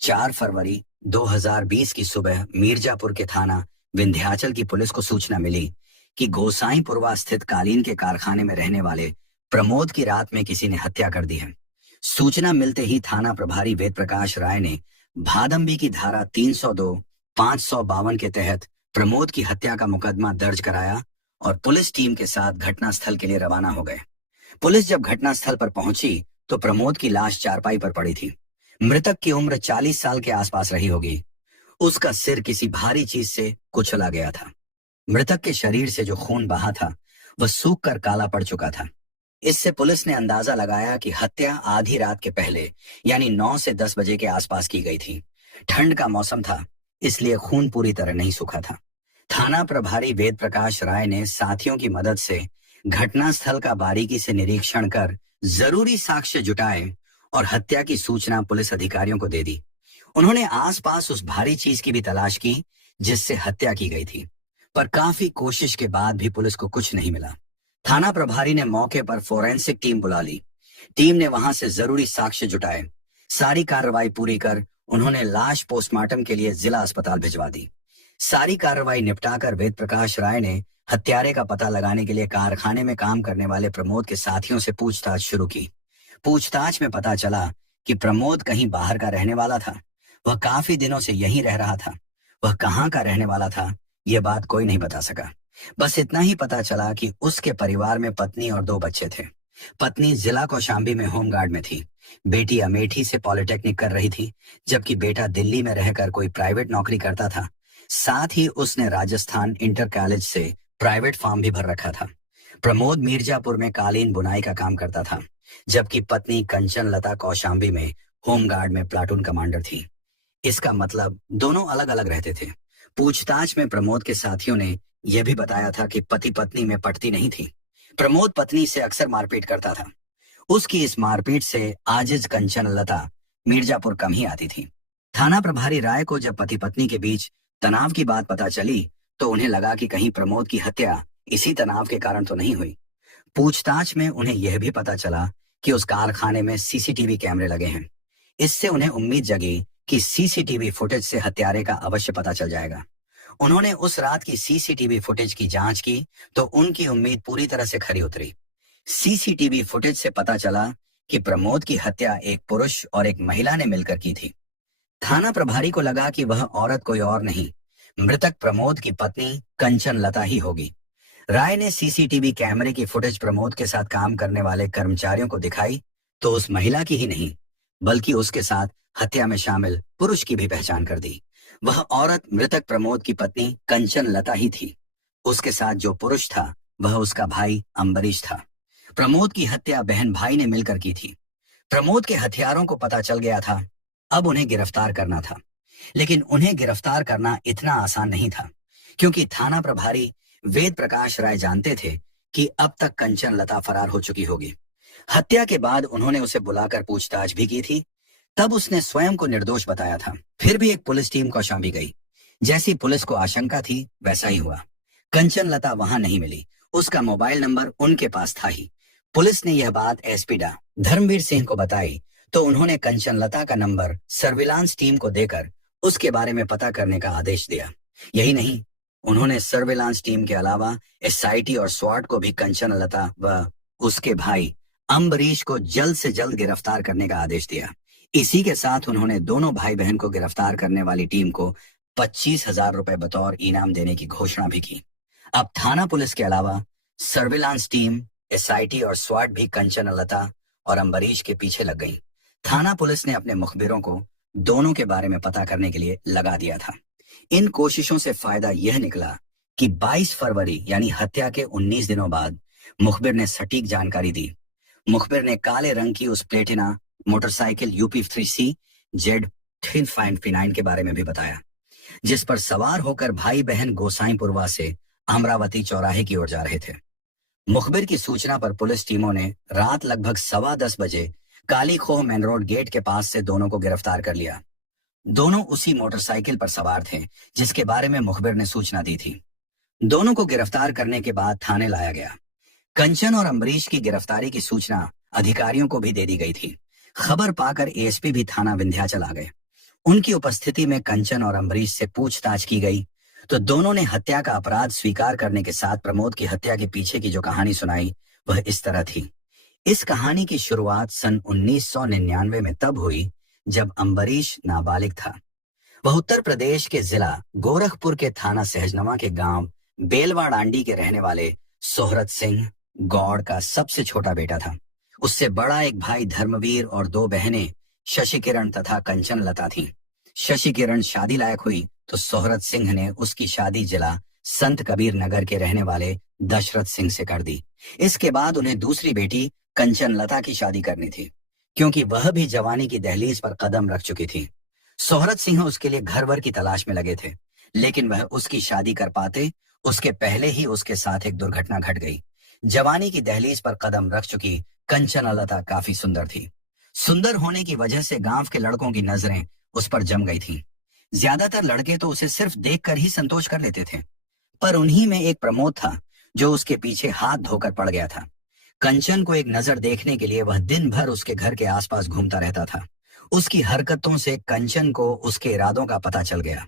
4 फरवरी 2020 की सुबह मीरजापुर के थाना विंध्याचल की पुलिस को सूचना मिली कि गोसाईपुरवा स्थित कालीन के कारखाने में रहने वाले प्रमोद की रात में किसी ने हत्या कर दी है। सूचना मिलते ही थाना प्रभारी वेद प्रकाश राय ने भादंबी की धारा 302, 552 के तहत प्रमोद की हत्या का मुकदमा दर्ज कराया और पुलिस टीम के साथ घटनास्थल के लिए रवाना हो गए। पुलिस जब घटनास्थल पर पहुंची तो प्रमोद की लाश चारपाई पर पड़ी थी। मृतक की उम्र 40 साल के आसपास रही होगी। उसका सिर किसी भारी चीज से कुचला गया था। मृतक के शरीर से जो खून बहा था वह सूख कर काला पड़ चुका था। इससे पुलिस ने अंदाजा लगाया कि हत्या आधी रात के पहले यानी 9 से 10 बजे के आसपास की गई थी। ठंड का मौसम था, इसलिए खून पूरी तरह नहीं सूखा था। थाना प्रभारी वेद प्रकाश राय ने साथियों की मदद से घटनास्थल का बारीकी से निरीक्षण कर जरूरी साक्ष्य जुटाए और हत्या की सूचना पुलिस अधिकारियों को दे दी। उन्होंने आसपास उस भारी चीज की भी तलाश की जिससे हत्या की गई थी, पर काफी कोशिश के बाद भी पुलिस को कुछ नहीं मिला। थाना प्रभारी ने मौके पर फोरेंसिक टीम बुला ली। टीम ने वहां से जरूरी साक्ष्य जुटाए। सारी कार्रवाई पूरी कर उन्होंने लाश पोस्टमार्टम के लिए जिला अस्पताल भिजवा दी। सारी कार्रवाई निपटाकर वेद प्रकाश राय ने हत्यारे का पता लगाने के लिए कारखाने में काम करने वाले प्रमोद के साथियों से पूछताछ शुरू की। पूछताछ में पता चला कि प्रमोद कहीं बाहर का रहने वाला था। वह काफी दिनों से यहीं रह रहा था। वह कहाँ का रहने वाला था, यह बात कोई नहीं बता सका। बस इतना ही पता चला कि उसके परिवार में पत्नी और 2 बच्चे थे। पत्नी जिला कौशाम्बी में होमगार्ड में थी। बेटी अमेठी से पॉलिटेक्निक कर रही थी, जबकि बेटा दिल्ली में रहकर कोई प्राइवेट नौकरी करता था। साथ ही उसने राजस्थान इंटर कॉलेज से प्राइवेट फॉर्म भी भर रखा था। प्रमोद मिर्जापुर में कालीन बुनाई का काम करता था, जबकि पत्नी कंचन लता कौशाम्बी में होमगार्ड में प्लाटून कमांडर थी। इसका मतलब दोनों अलग अलग रहते थे। पूछताछ में प्रमोद के साथियों ने यह भी बताया था कि पति पत्नी में पटती नहीं थी। प्रमोद पत्नी से अक्सर मारपीट करता था। उसकी इस मारपीट से आजिज कंचन लता मिर्जापुर कम ही आती थी। थाना प्रभारी राय को जब पति पत्नी के बीच तनाव की बात पता चली तो उन्हें लगा कि कहीं प्रमोद की हत्या इसी तनाव के कारण तो नहीं हुई। पूछताछ में उन्हें यह भी पता चला कि उस कारखाने में सीसीटीवी कैमरे लगे हैं। इससे उन्हें उम्मीद जगी कि सीसीटीवी फुटेज से हत्यारे का अवश्य पता चल जाएगा। उन्होंने उस रात की सीसीटीवी फुटेज की जांच की तो उनकी उम्मीद पूरी तरह से खरी उतरी। सीसीटीवी फुटेज से पता चला कि प्रमोद की हत्या एक पुरुष और एक महिला ने मिलकर की थी। थाना प्रभारी को लगा कि वह औरत कोई और नहीं, मृतक प्रमोद की पत्नी कंचन लता ही होगी। राय ने सीसीटीवी कैमरे की फुटेज प्रमोद के साथ काम करने वाले कर्मचारियों को दिखाई तो उस महिला की ही नहीं, बल्कि उसके साथ हत्या में शामिल पुरुष की भी पहचान कर दी। वह औरत मृतक प्रमोद की पत्नी कंचन लता ही थी। उसके साथ जो पुरुष था वह उसका भाई अम्बरीश था। प्रमोद की हत्या बहन भाई ने मिलकर की थी। प्रमोद के हथियारों को पता चल गया था। अब उन्हें गिरफ्तार करना था, लेकिन उन्हें गिरफ्तार करना इतना आसान नहीं था, क्योंकि थाना प्रभारी वेद प्रकाश राय जानते थे कि अब तक कंचन लता फरार हो चुकी होगी। हत्या के बाद उन्होंने उसे बुलाकर पूछताछ भी की थी। तब उसने स्वयं को निर्दोष बताया था। फिर भी एक पुलिस टीम कौशाम्बी गई। जैसी पुलिस को आशंका थी वैसा ही हुआ। कंचन लता वहां नहीं मिली। उसका मोबाइल नंबर उनके पास था ही। पुलिस ने यह बात एसपी डा धर्मवीर सिंह को बताई तो उन्होंने कंचन लता का नंबर सर्विलांस टीम को देकर उसके बारे में पता करने का आदेश दिया। यही नहीं, उन्होंने सर्विलांस टीम के अलावा एसआईटी और स्वाट को भी कंचन लता व उसके भाई अम्बरीश को जल्द से जल्द गिरफ्तार करने का आदेश दिया। इसी के साथ उन्होंने दोनों भाई बहन को गिरफ्तार करने वाली टीम को 25,000 रुपए बतौर इनाम देने की घोषणा भी की। अब थाना पुलिस के अलावा सर्विलांस टीम, एसआईटी और स्वाट भी कंचन लता और अम्बरीश के पीछे लग गई। थाना पुलिस ने अपने मुखबिरों को दोनों के बारे में पता करने के लिए लगा दिया था। इन कोशिशों से फायदा यह निकला कि 22 फरवरी यानी हत्या के 19 दिनों बाद मुखबिर ने सटीक जानकारी दी। मुखबिर ने काले रंग की उस Platina motorcycle UP 3C Z 359 के बारे में भी बताया, जिस पर सवार होकर भाई बहन गोसाईपुरवा से अमरावती चौराहे की ओर जा रहे थे। मुखबिर की सूचना पर पुलिस टीमों ने रात लगभग 10:15 बजे Kali Khoh main road gate के पास से दोनों को गिरफ्तार कर लिया। दोनों उसी मोटरसाइकिल पर सवार थे जिसके बारे में मुखबिर ने सूचना दी थी। दोनों को गिरफ्तार करने के बाद थाने लाया गया। कंचन और अम्बरीश की गिरफ्तारी की सूचना अधिकारियों को भी दे दी गई थी। खबर पाकर एएसपी भी थाना विंध्याचल आ गए। उनकी उपस्थिति में कंचन और अम्बरीश से पूछताछ की गई तो दोनों ने हत्या का अपराध स्वीकार करने के साथ प्रमोद की हत्या के पीछे की जो कहानी सुनाई वह इस तरह थी। इस कहानी की शुरुआत सन 1999 में तब हुई जब अम्बरीश नाबालिग था। वह उत्तर प्रदेश के जिला गोरखपुर के थाना सहजनवा के गांव बेलवाडांडी के रहने वाले सोहरत सिंह गौड़ का सबसे छोटा बेटा था। उससे बड़ा एक भाई धर्मवीर और दो बहनें शशि किरण तथा कंचन लता थीं। शशि किरण शादी लायक हुई तो सोहरत सिंह ने उसकी शादी जिला संत कबीर नगर के रहने वाले दशरथ सिंह से कर दी। इसके बाद उन्हें दूसरी बेटी कंचन लता की शादी करनी थी, क्योंकि वह भी जवानी की दहलीज पर कदम रख चुकी थी। सोहरत सिंह उसके लिए घर वर की तलाश में लगे थे, लेकिन वह उसकी शादी कर पाते उसके पहले ही उसके साथ एक दुर्घटना घट गई। जवानी की दहलीज पर कदम रख चुकी कंचन लता काफी सुंदर थी। सुंदर होने की वजह से गांव के लड़कों की नजरें उस पर जम गई थीं। ज्यादातर लड़के तो उसे सिर्फ देखकर ही संतोष कर लेते थे, पर उन्हीं में एक प्रमोद था जो उसके पीछे हाथ धोकर पड़ गया था। कंचन को एक नजर देखने के लिए वह दिन भर उसके घर के आसपास घूमता रहता था। उसकी हरकतों से कंचन को उसके इरादों का पता चल गया।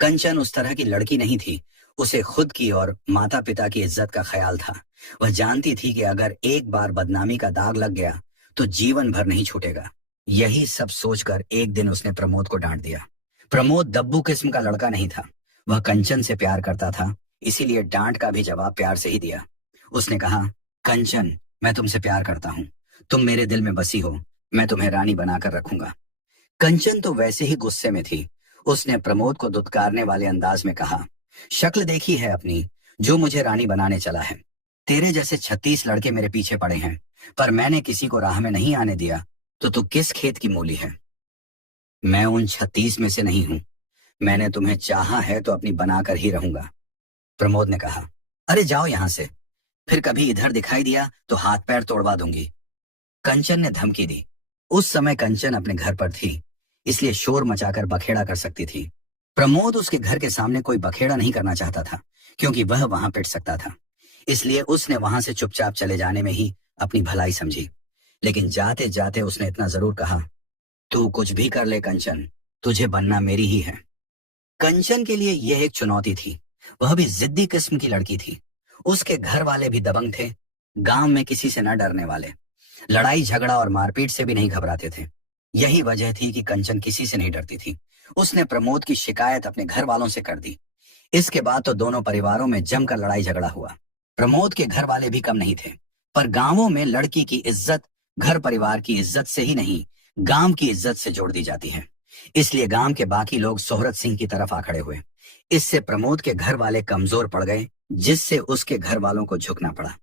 कंचन उस तरह की लड़की नहीं थी। उसे खुद की और माता पिता की इज्जत का ख्याल था। वह जानती थी कि अगर एक बार बदनामी का दाग लग गया तो जीवन भर नहीं छूटेगा। यही सब सोचकर एक दिन उसने प्रमोद को डांट दिया। प्रमोद दब्बू किस्म का लड़का नहीं था। वह कंचन से प्यार करता था, इसीलिए डांट का भी जवाब प्यार से ही दिया। उसने कहा, कंचन, मैं तुमसे प्यार करता हूँ। तुम मेरे दिल में बसी हो। मैं तुम्हें रानी बनाकर रखूंगा। कंचन तो वैसे ही गुस्से में थी। उसने प्रमोद को दुत्कारने वाले अंदाज में कहा, शक्ल देखी है अपनी, जो मुझे रानी बनाने चला है। तेरे जैसे 36 लड़के मेरे पीछे पड़े हैं, पर मैंने किसी को राह में नहीं आने दिया, तो तू किस खेत की मूली है? मैं उन 36 में से नहीं हूं। मैंने तुम्हें चाहा है तो अपनी बनाकर ही रहूंगा। प्रमोद ने कहा, अरे जाओ यहां से, फिर कभी इधर दिखाई दिया तो हाथ पैर तोड़वा दूंगी। कंचन ने धमकी दी। उस समय कंचन अपने घर पर थी, इसलिए शोर मचाकर बखेड़ा कर सकती थी। प्रमोद उसके घर के सामने कोई बखेड़ा नहीं करना चाहता था, क्योंकि वह वहां पिट सकता था। इसलिए उसने वहां से चुपचाप चले जाने में ही अपनी भलाई समझी। लेकिन जाते जाते उसने इतना जरूर कहा, तू कुछ भी कर ले कंचन, तुझे बनना मेरी ही है। कंचन के लिए यह एक चुनौती थी। वह भी जिद्दी किस्म की लड़की थी। उसके घर वाले भी दबंग थे, गांव में किसी से न डरने वाले, लड़ाई झगड़ा और मारपीट से भी नहीं घबराते थे। यही वजह थी कि कंचन किसी से नहीं डरती थी। उसने प्रमोद की शिकायत अपने घर वालों से कर दी। इसके बाद तो दोनों परिवारों में जमकर लड़ाई झगड़ा हुआ। प्रमोद के घर वाले भी कम नहीं थे, पर गांवों में लड़की की इज्जत घर परिवार की इज्जत से ही नहीं, गांव की इज्जत से जोड़ दी जाती है। इसलिए गांव के बाकी लोग सोहरत सिंह की तरफ आ खड़े हुए। इससे प्रमोद के घर वाले कमजोर पड़ गए, जिससे उसके घर वालों को झुकना पड़ा।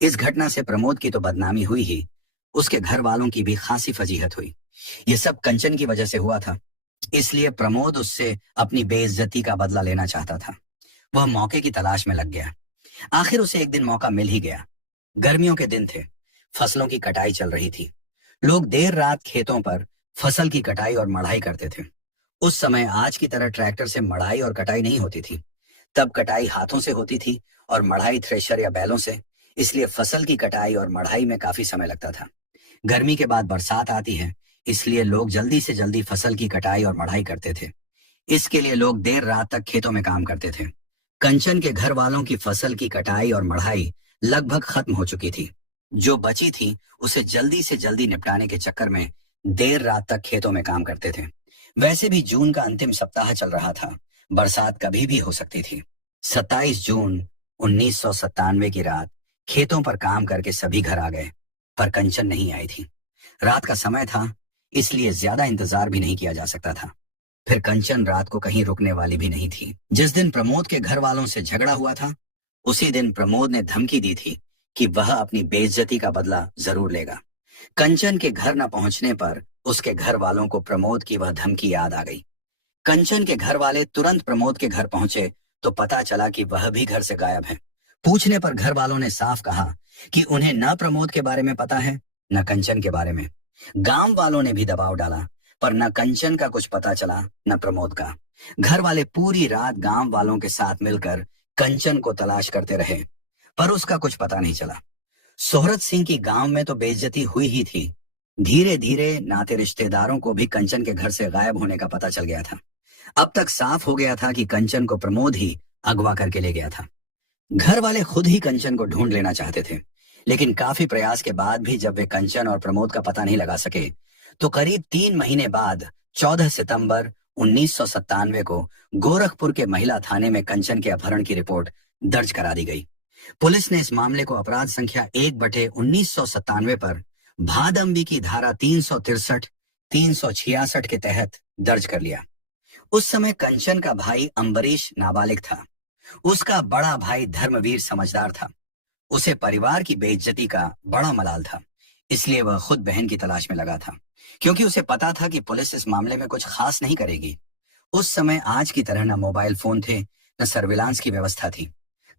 इस घटना से प्रमोद की तो बदनामी हुई ही, उसके घर वालों की भी खासी फजीहत हुई। ये सब कंचन की वजह से हुआ था। इसलिए प्रमोद उससे अपनी बेइज्जती का बदला लेना चाहता था। वह मौके की तलाश में लग गया। आखिर उसे एक दिन मौका मिल ही गया। गर्मियों के दिन थे, फसलों की कटाई चल रही थी। लोग देर रात खेतों पर फसल की कटाई और मढ़ाई करते थे। उस समय आज की तरह ट्रैक्टर से मढ़ाई और कटाई नहीं होती थी। तब कटाई हाथों से होती थी और मढ़ाई थ्रेशर या बैलों से। इसलिए फसल की कटाई और मढ़ाई में काफी समय लगता था। गर्मी के बाद बरसात आती है, इसलिए लोग जल्दी से जल्दी फसल की कटाई और मढ़ाई करते थे। इसके लिए लोग देर रात तक खेतों में काम करते थे। कंचन के घर वालों की फसल की कटाई और मढ़ाई लगभग खत्म हो चुकी थी। जो बची थी उसे जल्दी से जल्दी निपटाने के चक्कर में देर रात तक खेतों में काम करते थे। वैसे भी जून का अंतिम सप्ताह चल रहा था, बरसात कभी भी हो सकती थी। 27 जून 1997 की रात खेतों पर काम करके सभी घर आ गए, पर कंचन नहीं आई थी। रात का समय था, इसलिए ज्यादा इंतजार भी नहीं किया जा सकता था। फिर कंचन रात को कहीं रुकने वाली भी नहीं थी। जिस दिन प्रमोद के घर वालों से झगड़ा हुआ था, उसी दिन प्रमोद ने धमकी दी थी कि वह अपनी बेइज्जती का बदला जरूर लेगा। कंचन के घर न पहुंचने पर उसके घर वालों को प्रमोद की वह धमकी याद आ गई। कंचन के घर वाले तुरंत प्रमोद के घर पहुंचे तो पता चला कि वह भी घर से गायब है। पूछने पर घर वालों ने साफ कहा कि उन्हें न प्रमोद के बारे में पता है, न कंचन के बारे में। गांव वालों ने भी दबाव डाला, पर न कंचन का कुछ पता चला, न प्रमोद का। घर वाले पूरी रात गांव वालों के साथ मिलकर कंचन को तलाश करते रहे, पर उसका कुछ पता नहीं चला। सोहरत सिंह की गांव में तो बेइज्जती हुई ही थी, धीरे धीरे नाते रिश्तेदारों को भी कंचन के घर से गायब होने का पता चल गया था। अब तक साफ हो गया था कि कंचन को प्रमोद ही अगवा करके ले गया था। घर वाले खुद ही कंचन को ढूंढ लेना चाहते थे, लेकिन काफी प्रयास के बाद भी जब वे कंचन और प्रमोद का पता नहीं लगा सके, तो करीब 3 महीने बाद 14 सितंबर 1997 को गोरखपुर के महिला थाने में कंचन के अपहरण की रिपोर्ट दर्ज करा दी गई। पुलिस ने इस मामले को अपराध संख्या 1/1997 पर भादंबी की धारा 363, 366 के तहत दर्ज कर लिया। उस समय कंचन का भाई अम्बरीश नाबालिग था। उसका बड़ा भाई धर्मवीर समझदार था। उसे परिवार की बेइज्जती का बड़ा मलाल था, इसलिए वह खुद बहन की तलाश में लगा था, क्योंकि उसे पता था कि पुलिस इस मामले में कुछ खास नहीं करेगी। उस समय आज की तरह न मोबाइल फोन थे, न सर्विलांस की व्यवस्था थी।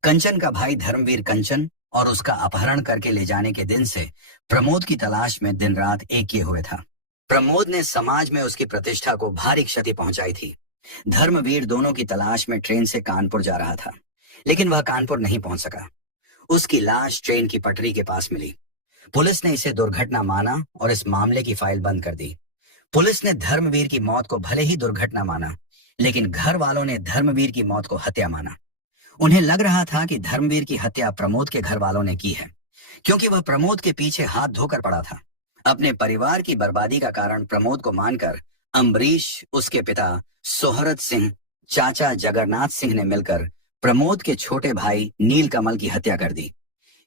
कंचन का भाई धर्मवीर कंचन और उसका अपहरण करके ले जाने के दिन से प्रमोद की तलाश में दिन रात एक किए हुए था। प्रमोद ने समाज में उसकी प्रतिष्ठा को भारी क्षति पहुंचाई थी। धर्मवीर दोनों की तलाश में ट्रेन से कानपुर जा रहा था, लेकिन वह कानपुर नहीं पहुंच सका। उसकी लाश ट्रेन की पटरी के पास मिली। पुलिस ने इसे दुर्घटना माना और इस मामले की फाइल बंद कर दी। पुलिस ने धर्मवीर की मौत को भले ही दुर्घटना माना, लेकिन घर वालों ने धर्मवीर की मौत को हत्या माना। उन्हें लग रहा था कि धर्मवीर की हत्या प्रमोद के घर वालों ने की है, क्योंकि वह प्रमोद के पीछे हाथ धोकर पड़ा था। अपने परिवार की बर्बादी का कारण प्रमोद को मानकर अम्बरीश, उसके पिता सोहरत सिंह, चाचा जगन्नाथ सिंह ने मिलकर प्रमोद के छोटे भाई नीलकमल की हत्या कर दी।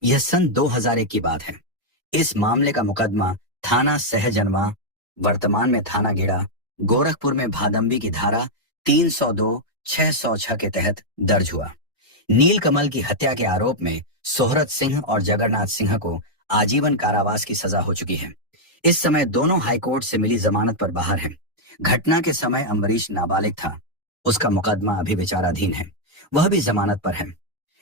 यह सन 2001 की बात है। इस मामले का मुकदमा थाना सहजनवा, वर्तमान में थाना गेड़ा, गोरखपुर में भादंबी की धारा 302, 606 के तहत दर्ज हुआ। नीलकमल की हत्या के आरोप में सोहरत सिंह और जगन्नाथ सिंह को आजीवन कारावास की सजा हो चुकी है। इस समय दोनों हाईकोर्ट से मिली जमानत पर बाहर हैं। घटना के समय अम्बरीश नाबालिग था। उसका मुकदमा अभी विचाराधीन है, वह भी जमानत पर है।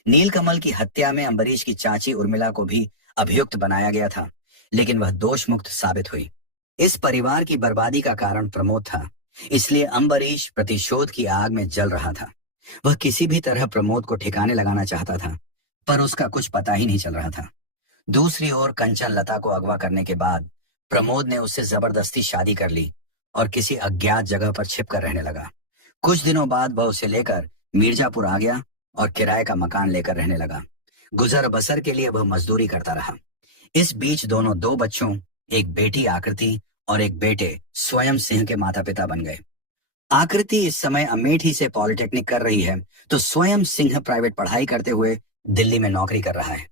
नीलकमल की हत्या में अम्बरीश की चाची उर्मिला को भी अभियुक्त बनाया गया था, लेकिन वह दोष मुक्त साबित हुई। इस परिवार की बर्बादी का कारण प्रमोद था, इसलिए अम्बरीश प्रतिशोध की आग में जल रहा था। वह किसी भी तरह प्रमोद को ठिकाने लगाना चाहता था, पर उसका कुछ पता ही नहीं चल रहा था। दूसरी ओर कंचन लता को अगवा करने के बाद प्रमोद ने उससे जबरदस्ती शादी कर ली और किसी अज्ञात जगह पर छिपकर रहने लगा। कुछ दिनों बाद वह उसे लेकर मिर्जापुर आ गया और किराए का मकान लेकर रहने लगा। गुजर बसर के लिए वह मजदूरी करता रहा। इस बीच दोनों 2 बच्चों, एक बेटी आकृति और एक बेटे स्वयं सिंह के माता पिता बन गए। आकृति इस समय अमेठी से पॉलिटेक्निक कर रही है, तो स्वयं सिंह प्राइवेट पढ़ाई करते हुए दिल्ली में नौकरी कर रहा है।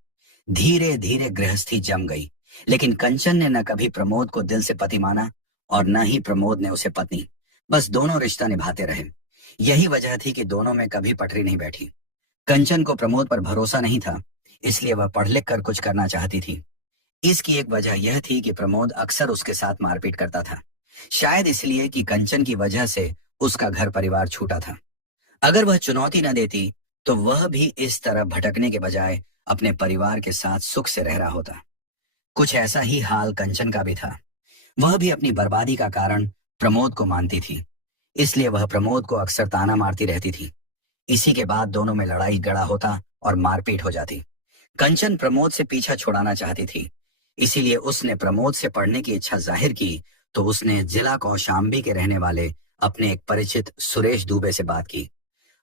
धीरे धीरे गृहस्थी जम गई, लेकिन कंचन ने न कभी प्रमोद को दिल से पति माना और न ही प्रमोद ने उसे पत्नी। बस दोनों रिश्ता निभाते रहे। यही वजह थी कि दोनों में कभी पटरी नहीं बैठी। कंचन को प्रमोद पर भरोसा नहीं था, इसलिए वह पढ़ लिख कर कुछ करना चाहती थी। इसकी एक वजह यह थी कि प्रमोद अक्सर उसके साथ मारपीट करता था, शायद इसलिए कि कंचन की वजह से उसका घर परिवार छूटा था। अगर वह चुनौती न देती तो वह भी इस तरह भटकने के बजाय अपने परिवार के साथ सुख से रह रहा होता। कुछ ऐसा ही हाल कंचन का भी था। वह भी अपनी बर्बादी का कारण प्रमोद को मानती थी, इसलिए वह प्रमोद को अक्सर ताना मारती रहती थी। इसी के बाद दोनों में लड़ाई गड़ा होता और मारपीट हो जाती। कंचन प्रमोद से पीछा छुड़ाना चाहती थी, इसीलिए उसने प्रमोद से पढ़ने की इच्छा जाहिर की, तो उसने जिला कौशाम्बी के रहने वाले अपने एक परिचित सुरेश दुबे से बात की।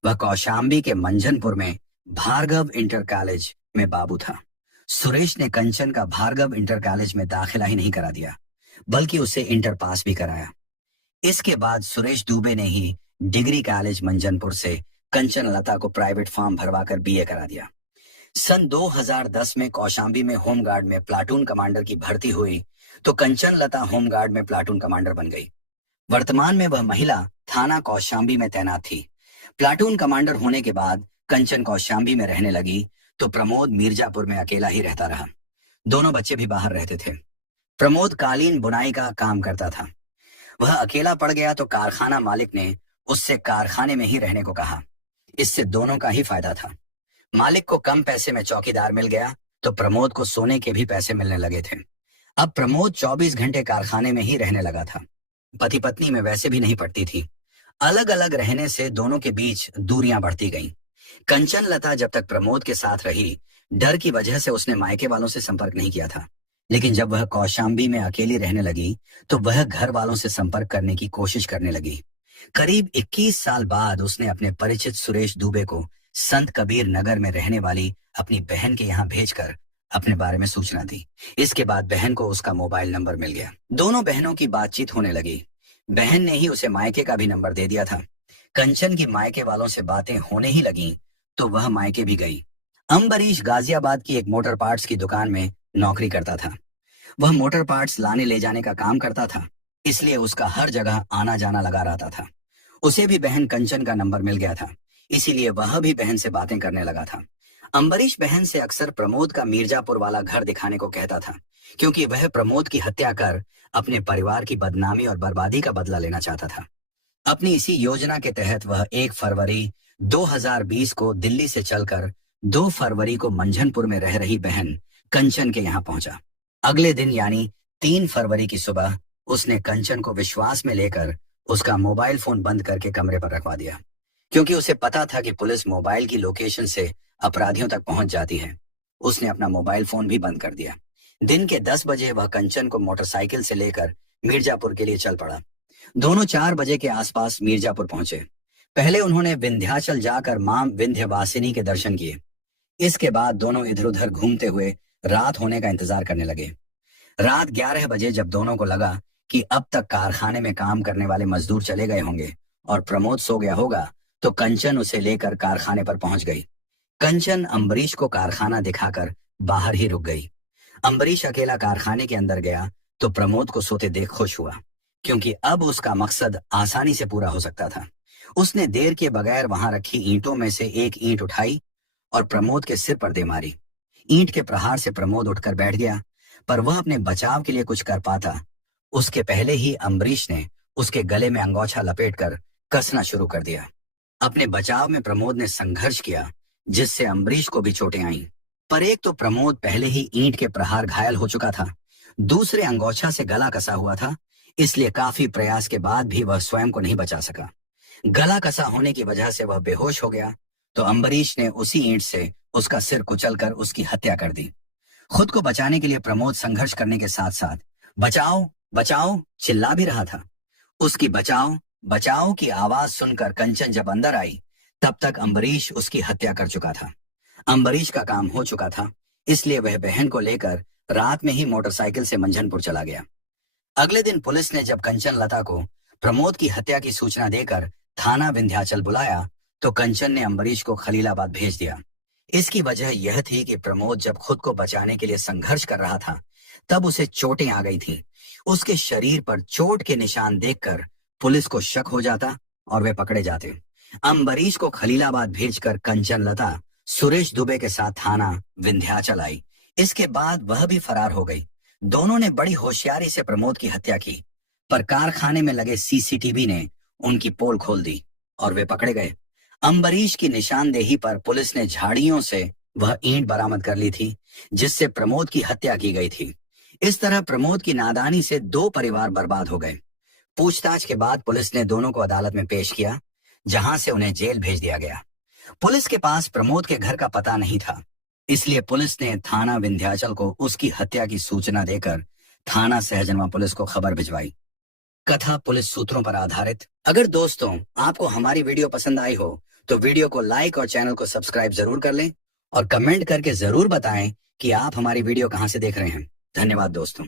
वह कौशाम्बी के मंझनपुर में भार्गव इंटर कॉलेज में बाबू था। सुरेश ने कंचन का भार्गव इंटर कॉलेज में दाखिला ही नहीं करा दिया, बल्कि उसे इंटर पास भी कराया। इसके बाद सुरेश दुबे ने ही डिग्री कॉलेज मंझनपुर से कंचन लता को प्राइवेट फॉर्म भरवाकर बीए करा दिया। सन 2010 में कौशाम्बी में होमगार्ड में प्लाटून कमांडर की भर्ती हुई, तो कंचन लता होमगार्ड में प्लाटून कमांडर बन गई। वर्तमान में वह महिला थाना कौशाम्बी में तैनात थी। प्लाटून कमांडर होने के बाद कंचन कौशाम्बी में रहने लगी, तो प्रमोद मिर्जापुर में अकेला ही रहता रहा। दोनों बच्चे भी बाहर रहते थे। प्रमोद कालीन बुनाई का काम करता था। वह अकेला पड़ गया तो कारखाना मालिक ने उससे कारखाने में ही रहने को कहा। इससे दोनों का ही फायदा था। मालिक को कम पैसे में चौकीदार मिल गया, तो प्रमोद को सोने के भी पैसे मिलने लगे थे। अब प्रमोद 24 घंटे कारखाने में ही रहने लगा था। पति पत्नी में वैसे भी नहीं पड़ती थी। अलग अलग रहने से दोनों के बीच दूरियां बढ़ती गईं। कंचन लता जब तक प्रमोद के साथ रही, डर की वजह से उसने मायके वालों से संपर्क नहीं किया था। लेकिन जब वह कौशाम्बी में अकेली रहने लगी तो वह घर वालों से संपर्क करने की कोशिश करने लगी। करीब 21 साल बाद उसने अपने परिचित सुरेश दुबे को संत कबीर नगर में रहने वाली अपनी बहन के यहाँ भेजकर अपने बारे में सूचना दी। इसके बाद बहन को उसका मोबाइल नंबर मिल गया। दोनों बहनों की बातचीत होने लगी। बहन ने ही उसे मायके का भी नंबर दे दिया था। कंचन की मायके वालों से बातें होने ही लगी तो वह मायके भी गई। अम्बरीश गाजियाबाद की एक मोटर पार्ट्स की दुकान में नौकरी करता था। वह मोटर पार्ट्स लाने ले जाने का काम करता था, इसलिए उसका हर जगह आना जाना लगा रहता था। उसे भी बहन कंचन का नंबर मिल गया था, इसीलिए वह भी बहन से बातें करने लगा था। अम्बरीश बहन से अक्सर प्रमोद का मिर्जापुर वाला घर दिखाने को कहता था, क्योंकि वह प्रमोद की हत्या कर अपने परिवार की बदनामी और बर्बादी का बदला लेना चाहता था। अपनी इसी योजना के तहत वह 1 फरवरी 2020 को दिल्ली से चलकर 2 फरवरी को मंझनपुर में रह रही बहन कंचन के यहाँ पहुंचा। अगले दिन यानी 3 फरवरी की सुबह उसने कंचन को विश्वास में लेकर उसका मोबाइल फोन बंद करके कमरे पर रखवा दिया, क्योंकि उसे पता था कि पुलिस मोबाइल की लोकेशन से अपराधियों तक पहुंच जाती है। उसने अपना मोबाइल फोन भी बंद कर दिया। दिन के 10 बजे वह कंचन को मोटरसाइकिल से लेकर मिर्जापुर के लिए चल पड़ा। दोनों 4 बजे के आसपास मिर्जापुर पहुंचे। पहले उन्होंने विंध्याचल जाकर मां विंध्यवासिनी के दर्शन किए। इसके बाद दोनों इधर उधर घूमते हुए रात होने का इंतजार करने लगे। रात 11 बजे जब दोनों को लगा कि अब तक कारखाने में काम करने वाले मजदूर चले गए होंगे और प्रमोद सो गया होगा, तो कंचन उसे लेकर कारखाने पर पहुंच गई। कंचन अम्बरीश को कारखाना दिखाकर बाहर ही रुक गई। अम्बरीश अकेला कारखाने के अंदर गया तो प्रमोद को सोते देख खुश हुआ, क्योंकि अब उसका मकसद आसानी से पूरा हो सकता था। उसने देर के बगैर वहां रखी ईंटों में से एक ईंट उठाई और प्रमोद के सिर पर दे मारी। ईंट के प्रहार से प्रमोद उठकर बैठ गया, पर वह अपने बचाव के लिए कुछ कर पाता उसके पहले ही अम्बरीश ने उसके गले में अंगोछा लपेटकर कसना शुरू कर दिया। अपने बचाव में प्रमोद ने संघर्ष किया, जिससे अम्बरीश को भी चोटें आईं। पर एक तो प्रमोद पहले ही ईंट के प्रहार घायल हो चुका था, दूसरे अंगोछा से गला कसा हुआ था, इसलिए काफी प्रयास के बाद भी वह स्वयं को नहीं बचा सका। गला कसा होने की वजह से वह बेहोश हो गया, तो अम्बरीश ने उसी ईंट से उसका सिर कुचलकर उसकी हत्या कर दी। खुद को बचाने के लिए प्रमोद संघर्ष करने के साथ साथ बचाओ बचाओ चिल्ला भी रहा था। उसकी बचाओ बचाओ की आवाज सुनकर कंचन जब अंदर आई, तब तक अम्बरीश उसकी हत्या कर चुका था। अम्बरीश का काम हो चुका था, इसलिए वह बहन को लेकर रात में ही मोटरसाइकिल से मंझनपुर चला गया। अगले दिन पुलिस ने जब कंचन लता को प्रमोद की हत्या की सूचना देकर थाना विंध्याचल बुलाया, तो कंचन ने अम्बरीश को खलीलाबाद भेज दिया। इसकी वजह यह थी कि प्रमोद जब खुद को बचाने के लिए संघर्ष कर रहा था, तब उसे चोटें आ गई थी। उसके शरीर पर चोट के निशान देखकर पुलिस को शक हो जाता और वे पकड़े जाते। अम्बरीश को खलीलाबाद भेजकर कंचन लता सुरेश दुबे के साथ थाना विंध्याचल आई। इसके बाद वह भी फरार हो गई। दोनों ने बड़ी होशियारी से प्रमोद की हत्या की, पर कारखाने में लगे सीसीटीवी ने उनकी पोल खोल दी और वे पकड़े गए। अम्बरीश की निशानदेही पर पुलिस ने झाड़ियों से वह ईंट बरामद कर ली थी, जिससे प्रमोद की हत्या की गई थी। इस तरह प्रमोद की नादानी से 2 परिवार बर्बाद हो गए। पूछताछ के बाद पुलिस ने दोनों को अदालत में पेश किया, जहां से उन्हें जेल भेज दिया गया। पुलिस के पास प्रमोद के घर का पता नहीं था, इसलिए पुलिस ने थाना विंध्याचल को उसकी हत्या की सूचना देकर थाना सहजनवा पुलिस को खबर भिजवाई। कथा पुलिस सूत्रों पर आधारित। अगर दोस्तों आपको हमारी वीडियो पसंद आई हो तो वीडियो को लाइक और चैनल को सब्सक्राइब जरूर कर लें और कमेंट करके जरूर बताएं कि आप हमारी वीडियो कहां से देख रहे हैं। धन्यवाद दोस्तों।